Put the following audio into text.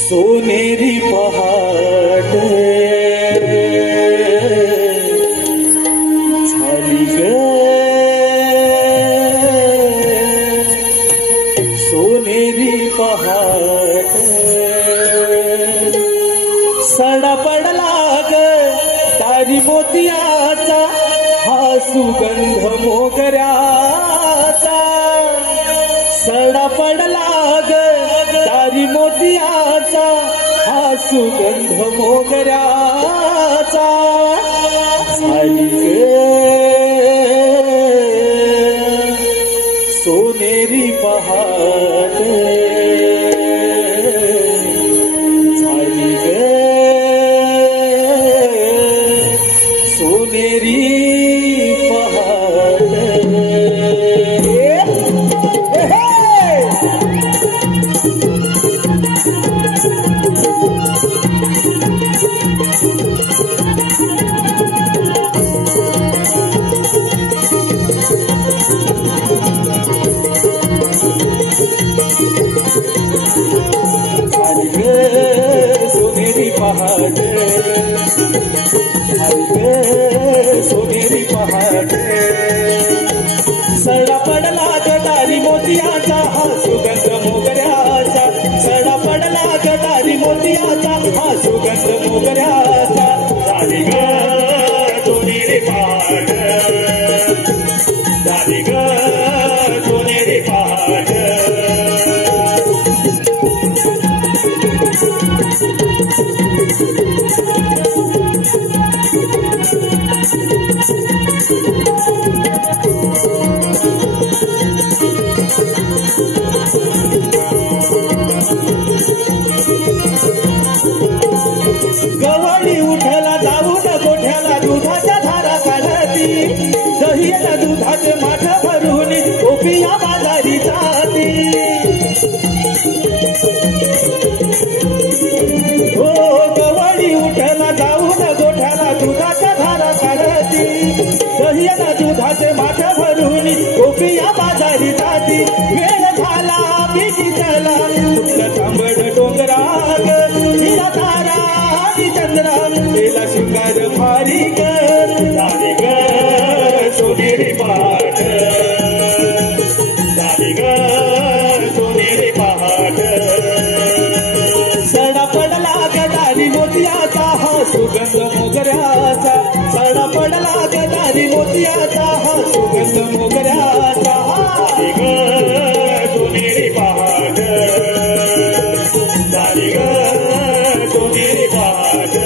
सोनेरी पहाड झाली ग, सोनेरी पहाड सडा पडला ग तारी मोतियाचा, हा सुगंध मोगऱ्याचा सडा पडला ग तारी मोतियाचा, हा सुगंध मोगऱ्याचा झाली ग सोनेरी पहाड झाली ग सोनेरी पहाड। सोनेरी पहाड सोनेरी पहाड सडा पडला ग तारी मोतियाचा, हा सुगंध मोगऱ्याचा सडा पडला ग तारी मोतियाचा, हा सुगंध मोगऱ्याचा झाली ग सोनेरी पहाड झाली ग सोनेरी पहाड। गवळी उठला जाऊन गोठ्याला दुधाच्या धारा काढती, दहीला दुधाचे माठ भरून गोपिया बाजारी जाती। हो गवळी उठला जाऊन गोठ्याला दुधाच्या धारा काढती, दहीला दुधाचे माठ भरून गोपिया बाजारी जाती। वेळ झाला बिजी चला कुठलं तांबड डोंगराग, हिला तारा चंद्रा केला शिंगार भारी ग झाली ग सोनेरी पहाड झाली ग सोनेरी पहाड सडा पडला ग तारी मोतियाचा, हा सुगंध मोगऱ्याचा सडा पडला ग तारी मोतियाचा, हा सुगंध मोगऱ्याचा झाली ग सोनेरी पहाड झाली ग सोनेरी पहाड।